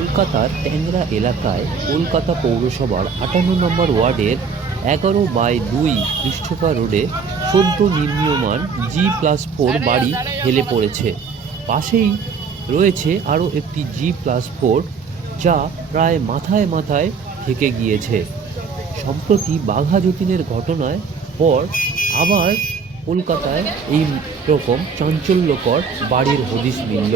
কলকাতার ট্যাংরা এলাকায় কলকাতা পৌরসভার আটান্ন নম্বর ওয়ার্ডের এগারো বাই দুই পৃষ্ঠকা রোডে সদ্য নির্মীয়মান জি প্লাস ফোর বাড়ি হেলে পড়েছে। পাশেই রয়েছে আরও একটি জি প্লাস ফোর যা প্রায় মাথায় মাথায় থেকে গিয়েছে। সম্প্রতি বাঘা যতীনের ঘটনায় পর আবার কলকাতায় এই রকম চাঞ্চল্যকর বাড়ির হদিশ মিলল।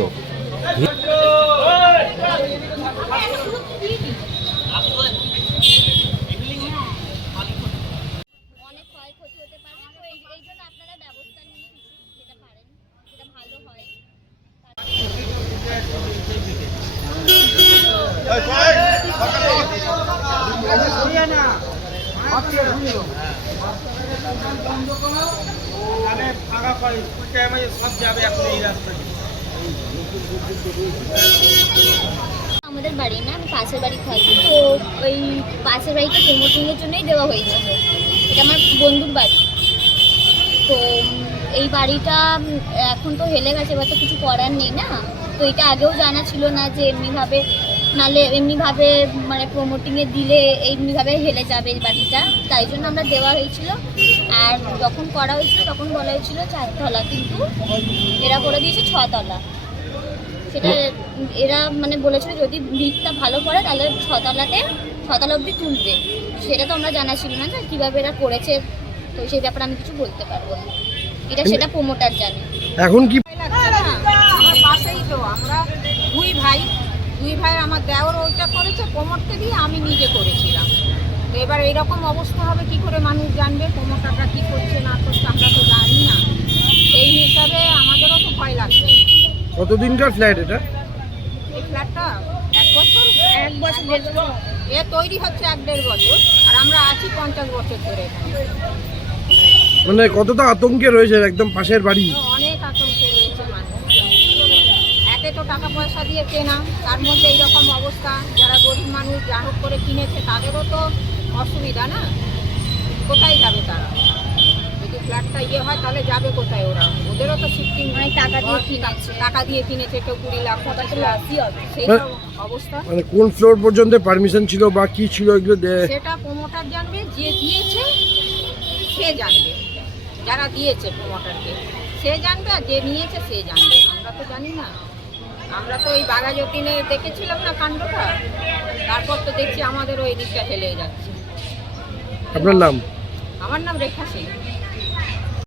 সব যাবে এখন এই রাস্তা দিয়ে। আমাদের বাড়ি না আমি পাশের বাড়ি থাকি। তো ওই পাশের বাড়িতে প্রমোটিংয়ের জন্যই দেওয়া হয়েছিল। এটা আমার বন্ধুর বাড়ি। তো এই বাড়িটা এখন তো হেলে গেছে, এবার তো কিছু করার নেই না। তো এটা আগেও জানা ছিল না যে এমনিভাবে, নালে এমনিভাবে মানে প্রমোটিংয়ে দিলে এমনিভাবে হেলে যাবে এই বাড়িটা। তাই জন্য আমরা দেওয়া হয়েছিল। আর যখন করা হয়েছিল, তখন বলা হয়েছিল চারতলা কিন্তু এরা করে দিয়েছে ছতলা। সেটা এরা মানে বলেছিল যদি ভিড়টা ভালো পড়ে তাহলে ছতলাতে ছতলা অবধি তুলবে। সেটা তো আমরা জানা ছিল না যে কীভাবে এরা করেছে তো সেই ব্যাপারে আমি কিছু বলতে পারব না। এটা সেটা প্রোমোটার জানে। এখন কি আমার পাশেই তো আমরা দুই ভাই দুই ভাই আমার দেওর ওইটা করেছে কোমরকে দিয়ে আমি নিজে করেছিলাম। তো এবার এরকম অবস্থা হবে কি করে মানুষ জানবে কোমরটা কি করছে না করছে আমরা তো জানি না এই হিসাবে আমাদেরও তো ভয় লাগছে কতদিনকার ফ্ল্যাট এটা? এই ফ্ল্যাটটা এক বছর এক বছর দেড় বছর। এ তৈরি হচ্ছে এক দেড় বছর আর আমরা আছি পঞ্চাশ বছর ধরে এখানে। মানে কতটা আতঙ্কে রয়েছে একদম পাশের বাড়ি? অনেক আতঙ্ক রয়েছে মানুষ। একে তো টাকা পয়সা দিয়ে কেনা তার মধ্যে এইরকম অবস্থা। যারা গরিব মানুষ যা হোক করে কিনেছে তাদেরও তো অসুবিধা না কোথায় যাবে তারা যদি ফ্ল্যাটটা ইয়ে হয় তাহলে যাবে কোথায় ওরা? ওদেরও তো শিফটিং অনেক টাকা দিয়ে কিনেছে। টাকা দিয়ে কিনেছে কেউ কুড়ি লাখ লাখ। সেই হ্যাঁ। অবস্থা। মানে কোন ফ্লোর পর্যন্ত পারমিশন ছিল বা কি ছিল এগুলো সেটা প্রমোটার জানবে যে দিয়েছে সে জানবে। যারা দিয়েছে প্রমোটারকে সে জানবে আর যে নিয়েছে সে জানবে। আমরা তো জানি না। আমরা তো এই বাঘা যতীনে দেখেছিলাম না কাণ্ডটা। তারপর তো দেখছি আমাদের ওই দিকটা হেলে যাচ্ছে। আপনার নাম? আমার নাম রেখা সিং